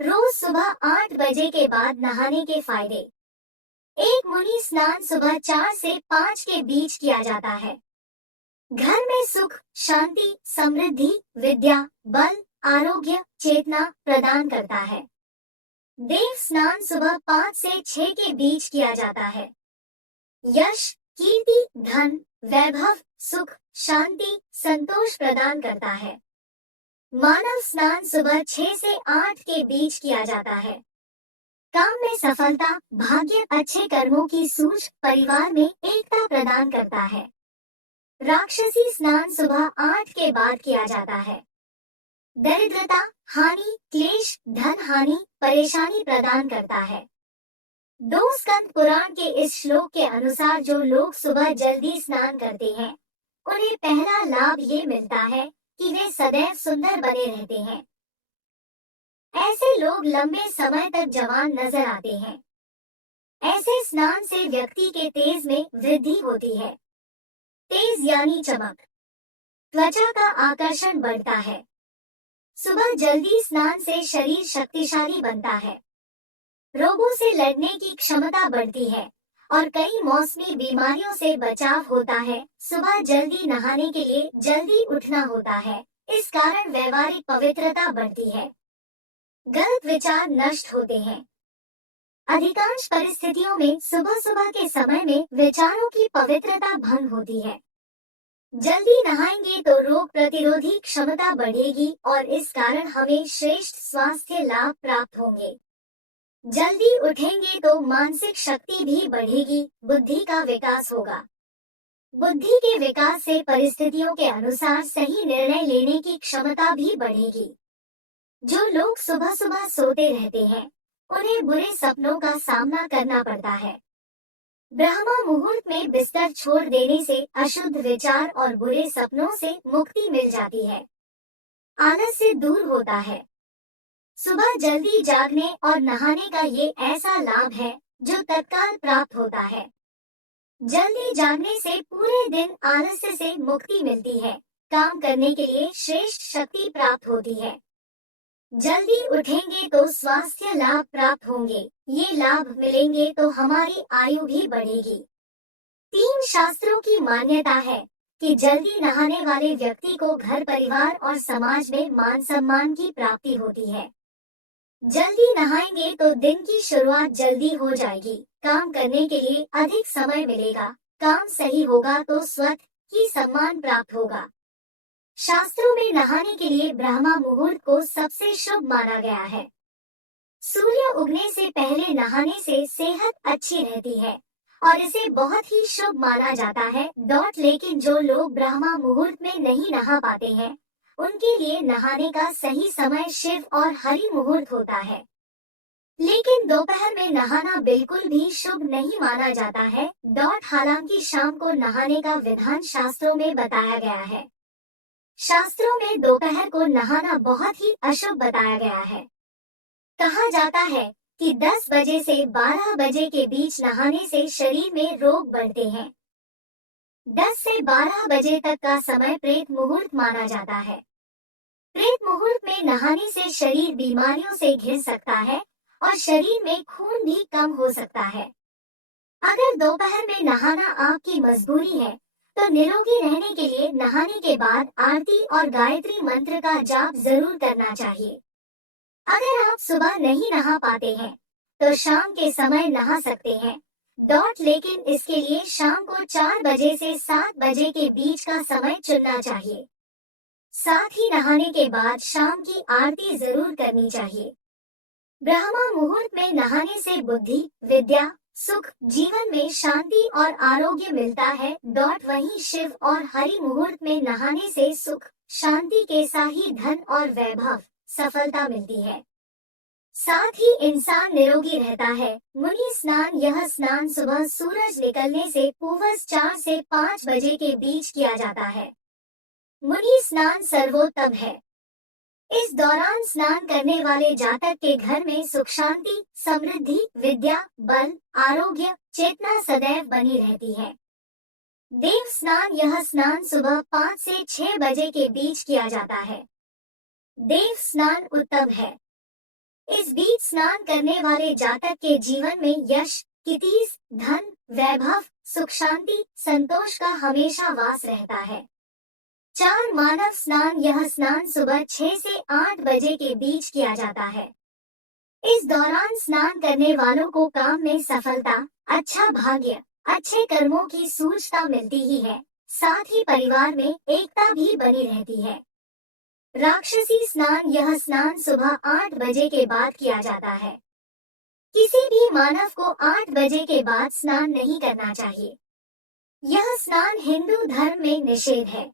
रोज सुबह 8 बजे के बाद नहाने के फायदे। एक मुनि स्नान सुबह 4 से 5 के बीच किया जाता है। घर में सुख, शांति, समृद्धि, विद्या, बल, आरोग्य, चेतना प्रदान करता है। देव स्नान सुबह 5 से 6 के बीच किया जाता है। यश, कीर्ति, धन, वैभव, सुख, शांति, संतोष प्रदान करता है। मानव स्नान सुबह 6 से 8 के बीच किया जाता है। काम में सफलता, भाग्य, अच्छे कर्मों की सूझ, परिवार में एकता प्रदान करता है। राक्षसी स्नान सुबह 8 के बाद किया जाता है। दरिद्रता, हानि, क्लेश, धन हानि, परेशानी प्रदान करता है। 2 स्कंद पुराण के इस श्लोक के अनुसार जो लोग सुबह जल्दी स्नान करते हैं, उन्हें पहला लाभ ये मिलता है कि वे सदैव सुंदर बने रहते हैं। ऐसे लोग लंबे समय तक जवान नजर आते हैं। ऐसे स्नान से व्यक्ति के तेज में वृद्धि होती है। तेज यानी चमक, त्वचा का आकर्षण बढ़ता है। सुबह जल्दी स्नान से शरीर शक्तिशाली बनता है। रोगों से लड़ने की क्षमता बढ़ती है और कई मौसमी बीमारियों से बचाव होता है। सुबह जल्दी नहाने के लिए जल्दी उठना होता है, इस कारण व्यवहारिक पवित्रता बढ़ती है। गलत विचार नष्ट होते हैं। अधिकांश परिस्थितियों में सुबह सुबह के समय में विचारों की पवित्रता भंग होती है। जल्दी नहाएंगे तो रोग प्रतिरोधी क्षमता बढ़ेगी और इस कारण हमें श्रेष्ठ स्वास्थ्य लाभ प्राप्त होंगे। जल्दी उठेंगे तो मानसिक शक्ति भी बढ़ेगी, बुद्धि का विकास होगा। बुद्धि के विकास से परिस्थितियों के अनुसार सही निर्णय लेने की क्षमता भी बढ़ेगी। जो लोग सुबह सुबह सोते रहते हैं, उन्हें बुरे सपनों का सामना करना पड़ता है। ब्रह्मा मुहूर्त में बिस्तर छोड़ देने से अशुद्ध विचार और बुरे सपनों से मुक्ति मिल जाती है। आलस्य दूर होता है। सुबह जल्दी जागने और नहाने का ये ऐसा लाभ है जो तत्काल प्राप्त होता है। जल्दी जागने से पूरे दिन आलस्य से मुक्ति मिलती है। काम करने के लिए श्रेष्ठ शक्ति प्राप्त होती है। जल्दी उठेंगे तो स्वास्थ्य लाभ प्राप्त होंगे। ये लाभ मिलेंगे तो हमारी आयु भी बढ़ेगी। 3 शास्त्रों की मान्यता है कि जल्दी नहाने वाले व्यक्ति को घर परिवार और समाज में मान सम्मान की प्राप्ति होती है। जल्दी नहाएंगे तो दिन की शुरुआत जल्दी हो जाएगी। काम करने के लिए अधिक समय मिलेगा। काम सही होगा तो स्वतः ही सम्मान प्राप्त होगा। शास्त्रों में नहाने के लिए ब्रह्मा मुहूर्त को सबसे शुभ माना गया है। सूर्य उगने से पहले नहाने से सेहत अच्छी रहती है और इसे बहुत ही शुभ माना जाता है। लेकिन जो लोग ब्रह्मा मुहूर्त में नहीं नहा पाते हैं, उनके लिए नहाने का सही समय शिव और हरि मुहूर्त होता है। लेकिन दोपहर में नहाना बिल्कुल भी शुभ नहीं माना जाता है। हालांकि शाम को नहाने का विधान शास्त्रों में बताया गया है। शास्त्रों में दोपहर को नहाना बहुत ही अशुभ बताया गया है। कहा जाता है कि 10 बजे से 12 बजे के बीच नहाने से शरीर में रोग बढ़ते हैं। 10 से 12 बजे तक का समय प्रेत मुहूर्त माना जाता है। प्रेत मुहूर्त में नहाने से शरीर बीमारियों से घिर सकता है और शरीर में खून भी कम हो सकता है। अगर दोपहर में नहाना आपकी मजबूरी है, तो निरोगी रहने के लिए नहाने के बाद आरती और गायत्री मंत्र का जाप जरूर करना चाहिए। अगर आप सुबह नहीं नहा पाते हैं, तो शाम के समय नहा सकते हैं। लेकिन इसके लिए शाम को 4 बजे से 7 बजे के बीच का समय चुनना चाहिए। साथ ही नहाने के बाद शाम की आरती जरूर करनी चाहिए। ब्रह्मा मुहूर्त में नहाने से बुद्धि, विद्या, सुख, जीवन में शांति और आरोग्य मिलता है। वहीं शिव और हरि मुहूर्त में नहाने से सुख, शांति के साथ ही धन और वैभव, सफलता मिलती है। साथ ही इंसान निरोगी रहता है। मुनि स्नान, यह स्नान सुबह सूरज निकलने से पूर्व 4 से 5 बजे के बीच किया जाता है। मुनि स्नान सर्वोत्तम है। इस दौरान स्नान करने वाले जातक के घर में सुख, शांति, समृद्धि, विद्या, बल, आरोग्य, चेतना सदैव बनी रहती है। देव स्नान, यह स्नान सुबह 5 से 6 बजे के बीच किया जाता है। देव स्नान उत्तम है। इस बीच स्नान करने वाले जातक के जीवन में यश, कीर्ति, धन, वैभव, सुख शांति, संतोष का हमेशा वास रहता है। 4 मानव स्नान। यह स्नान सुबह 6 से 8 बजे के बीच किया जाता है। इस दौरान स्नान करने वालों को काम में सफलता, अच्छा भाग्य, अच्छे कर्मों की सूझता मिलती ही है, साथ ही परिवार में एकता भी बनी रहती है। राक्षसी स्नान। यह स्नान सुबह 8 बजे के बाद किया जाता है। किसी भी मानव को 8 बजे के बाद स्नान नहीं करना चाहिए। यह स्नान हिंदू धर्म में निषेध है।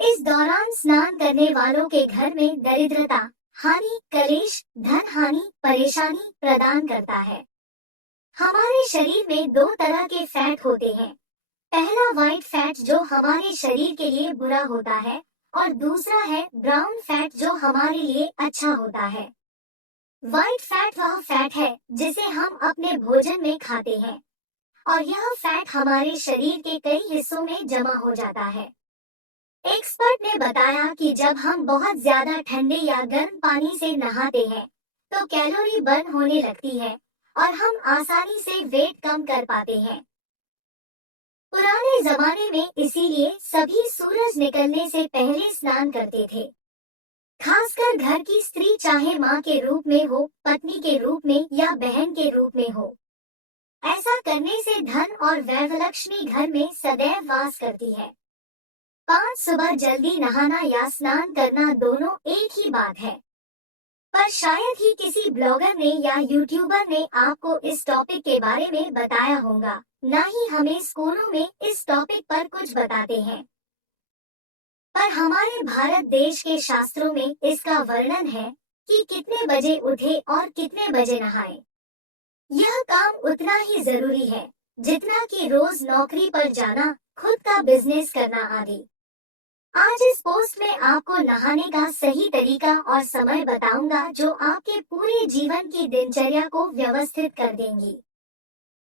इस दौरान स्नान करने वालों के घर में दरिद्रता, हानि, कलेश, धन हानि, परेशानी प्रदान करता है। हमारे शरीर में 2 तरह के फैट होते हैं। पहला व्हाइट फैट जो हमारे शरीर के लिए बुरा होता है और दूसरा है ब्राउन फैट जो हमारे लिए अच्छा होता है। व्हाइट फैट वह फैट है जिसे हम अपने भोजन में खाते हैं और यह फैट हमारे शरीर के कई हिस्सों में जमा हो जाता है। एक्सपर्ट ने बताया कि जब हम बहुत ज्यादा ठंडे या गर्म पानी से नहाते हैं तो कैलोरी बर्न होने लगती है और हम आसानी से वेट कम कर पाते हैं। पुराने जमाने में इसीलिए सभी सूरज निकलने से पहले स्नान करते थे। खासकर घर की स्त्री चाहे माँ के रूप में हो, पत्नी के रूप में या बहन के रूप में हो। ऐसा करने से धन और वैभवलक्ष्मी घर में सदैव वास करती है। 5 सुबह जल्दी नहाना या स्नान करना दोनों एक ही बात है, पर शायद ही किसी ब्लॉगर ने या यूट्यूबर ने आपको इस टॉपिक के बारे में बताया होगा, ना ही हमें स्कूलों में इस टॉपिक पर कुछ बताते हैं। पर हमारे भारत देश के शास्त्रों में इसका वर्णन है कि कितने बजे उठे और कितने बजे नहाए। यह काम उतना ही जरूरी है जितना कि रोज नौकरी पर जाना, खुद का बिजनेस करना आदि। आज इस पोस्ट में आपको नहाने का सही तरीका और समय बताऊंगा जो आपके पूरे जीवन की दिनचर्या को व्यवस्थित कर देंगी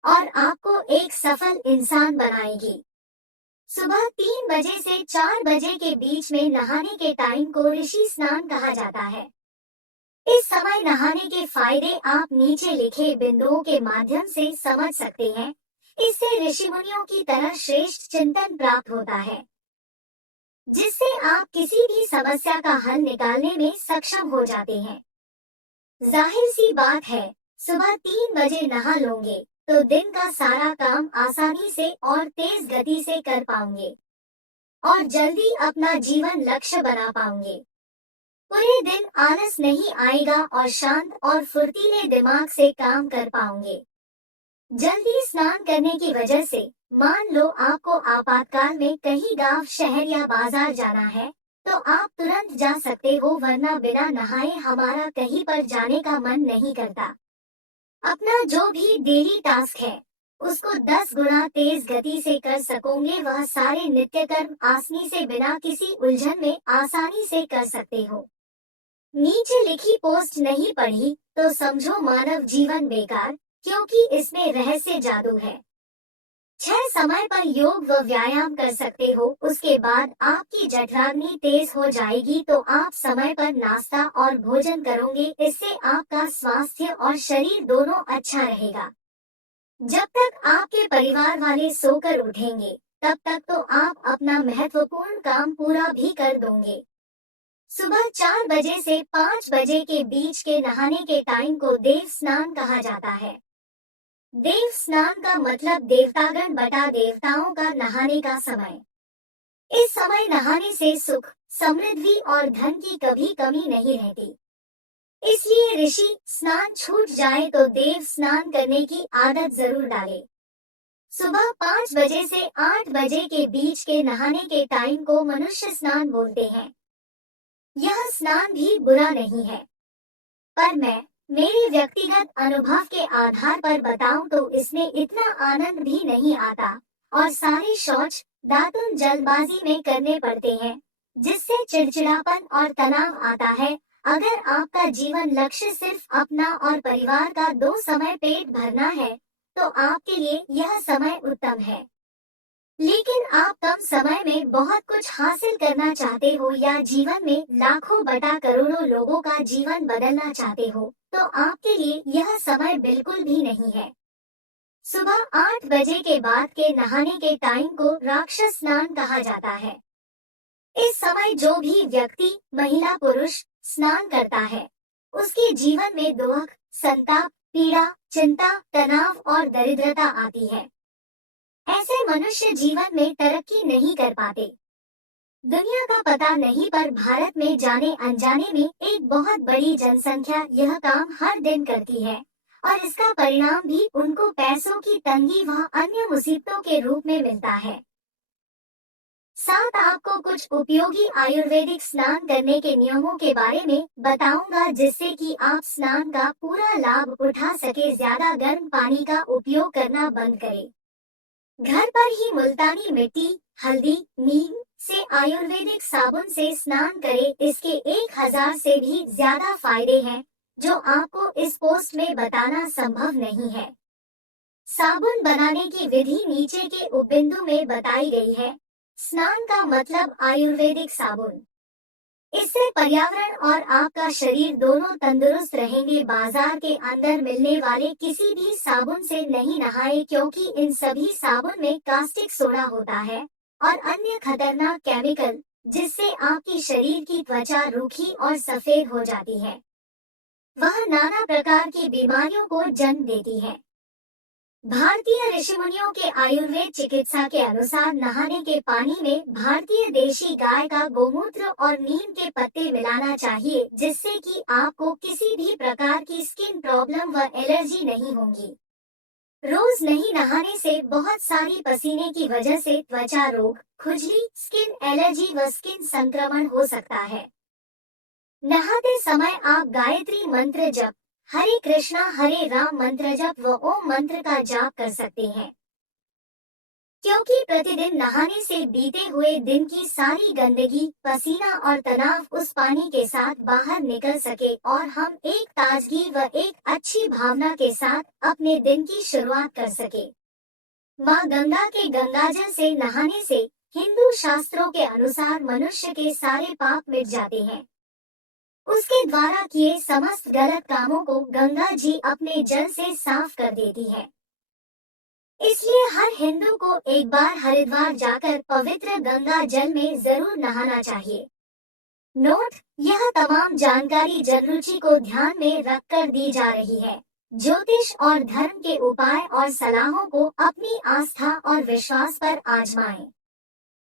और आपको एक सफल इंसान बनाएगी। सुबह 3 बजे से 4 बजे के बीच में नहाने के टाइम को ऋषि स्नान कहा जाता है। इस समय नहाने के फायदे आप नीचे लिखे बिंदुओं के माध्यम से समझ सकते हैं। इससे ऋषि मुनियों की तरह श्रेष्ठ चिंतन प्राप्त होता है, जिससे आप किसी भी समस्या का हल निकालने में सक्षम हो जाते हैं। जाहिर सी बात है, सुबह 3 बजे नहा लोगे तो दिन का सारा काम आसानी से और तेज गति से कर पाओगे और जल्दी अपना जीवन लक्ष्य बना पाओगे। पूरे दिन आलस नहीं आएगा और शांत और फुर्तीले दिमाग से काम कर पाओगे। जल्दी स्नान करने की वजह से मान लो आपको आपातकाल में कहीं गांव, शहर या बाजार जाना है तो आप तुरंत जा सकते हो, वरना बिना नहाए हमारा कहीं पर जाने का मन नहीं करता। अपना जो भी डेली टास्क है उसको 10 गुना तेज गति से कर सकोगे। वह सारे नित्य कर्म आसानी से बिना किसी उलझन में आसानी से कर सकते हो। नीचे लिखी पोस्ट नहीं पढ़ी तो समझो मानव जीवन बेकार, क्योंकि इसमें रहस्य जादू है। 6 समय पर योग व व्यायाम कर सकते हो, उसके बाद आपकी जठराग्नि तेज हो जाएगी तो आप समय पर नाश्ता और भोजन करोगे। इससे आपका स्वास्थ्य और शरीर दोनों अच्छा रहेगा। जब तक आपके परिवार वाले सोकर उठेंगे तब तक तो आप अपना महत्वपूर्ण काम पूरा भी कर दोगे। सुबह 4 बजे से 5 बजे के बीच के नहाने के टाइम को देव स्नान कहा जाता है। देव स्नान का मतलब देवतागण बटा देवताओं का नहाने का समय। इस समय नहाने से सुख, समृद्धि और धन की कभी कमी नहीं रहती। इसलिए ऋषि स्नान छूट जाए तो देव स्नान करने की आदत जरूर डालें। सुबह 5 बजे से 8 बजे के बीच के नहाने के टाइम को मनुष्य स्नान बोलते हैं। यह स्नान भी बुरा नहीं है, पर मैं मेरे व्यक्तिगत अनुभव के आधार पर बताऊं तो इसमें इतना आनंद भी नहीं आता और सारे शौच, दातुन जल्दबाजी में करने पड़ते हैं, जिससे चिड़चिड़ापन और तनाव आता है। अगर आपका जीवन लक्ष्य सिर्फ अपना और परिवार का 2 समय पेट भरना है तो आपके लिए यह समय उत्तम है। लेकिन आप कम समय में बहुत कुछ हासिल करना चाहते हो या जीवन में लाखों बटा करोड़ों लोगों का जीवन बदलना चाहते हो तो आपके लिए यह समय बिल्कुल भी नहीं है। सुबह 8 बजे के बाद के नहाने के टाइम को राक्षस स्नान कहा जाता है। इस समय जो भी व्यक्ति, महिला पुरुष स्नान करता है, उसके जीवन में दुख, संताप, पीड़ा, चिंता, तनाव और दरिद्रता आती है। ऐसे मनुष्य जीवन में तरक्की नहीं कर पाते। दुनिया का पता नहीं पर भारत में जाने अनजाने में एक बहुत बड़ी जनसंख्या यह काम हर दिन करती है और इसका परिणाम भी उनको पैसों की तंगी व अन्य मुसीबतों के रूप में मिलता है। साथ आपको कुछ उपयोगी आयुर्वेदिक स्नान करने के नियमों के बारे में बताऊंगा जिससे कि आप स्नान का पूरा लाभ उठा सके। ज्यादा गर्म पानी का उपयोग करना बंद करें। घर पर ही मुल्तानी मिट्टी, हल्दी, नीम से आयुर्वेदिक साबुन से स्नान करें। इसके 1000 से भी ज्यादा फायदे हैं जो आपको इस पोस्ट में बताना संभव नहीं है। साबुन बनाने की विधि नीचे के उपबिंदु में बताई गई है। स्नान का मतलब आयुर्वेदिक साबुन। इससे पर्यावरण और आपका शरीर दोनों तंदुरुस्त रहेंगे। बाजार के अंदर मिलने वाले किसी भी साबुन से नहीं नहाए क्योंकि इन सभी साबुन में कास्टिक सोडा होता है और अन्य खतरनाक केमिकल, जिससे आपकी शरीर की त्वचा रूखी और सफेद हो जाती है। वह नाना प्रकार की बीमारियों को जन्म देती है। भारतीय ऋषिमुनियों के आयुर्वेद चिकित्सा के अनुसार नहाने के पानी में भारतीय देशी गाय का गोमूत्र और नीम के पत्ते मिलाना चाहिए जिससे कि आपको किसी भी प्रकार की स्किन प्रॉब्लम व एलर्जी नहीं होगी। रोज नहीं नहाने से बहुत सारी पसीने की वजह से त्वचा रोग, खुजली, स्किन एलर्जी व स्किन संक्रमण हो सकता है। नहाते समय आप गायत्री मंत्र जप, हरे कृष्णा हरे राम मंत्र जप व ओम मंत्र का जाप कर सकते हैं क्योंकि प्रतिदिन नहाने से बीते हुए दिन की सारी गंदगी, पसीना और तनाव उस पानी के साथ बाहर निकल सके और हम एक ताजगी व एक अच्छी भावना के साथ अपने दिन की शुरुआत कर सके। माँ गंगा के गंगाजल से नहाने से हिंदू शास्त्रों के अनुसार मनुष्य के सारे पाप मिट जाते हैं। उसके द्वारा किए समस्त गलत कामों को गंगा जी अपने जल से साफ कर देती है। इसलिए हर हिंदू को एक बार हरिद्वार जाकर पवित्र गंगा जल में जरूर नहाना चाहिए। नोट: यह तमाम जानकारी जनरुचि को ध्यान में रखकर दी जा रही है। ज्योतिष और धर्म के उपाय और सलाहों को अपनी आस्था और विश्वास पर आजमाएं।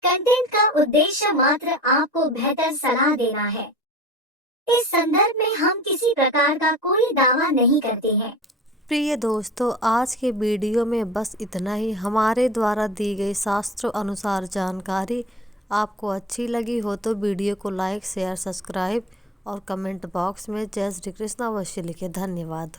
कंटेंट का उद्देश्य मात्र आपको बेहतर सलाह देना है। इस संदर्भ में हम किसी प्रकार का कोई दावा नहीं करते हैं। प्रिय दोस्तों, आज के वीडियो में बस इतना ही। हमारे द्वारा दी गई शास्त्र अनुसार जानकारी आपको अच्छी लगी हो तो वीडियो को लाइक, शेयर, सब्सक्राइब और कमेंट बॉक्स में जय श्री कृष्ण अवश्य लिखें। धन्यवाद।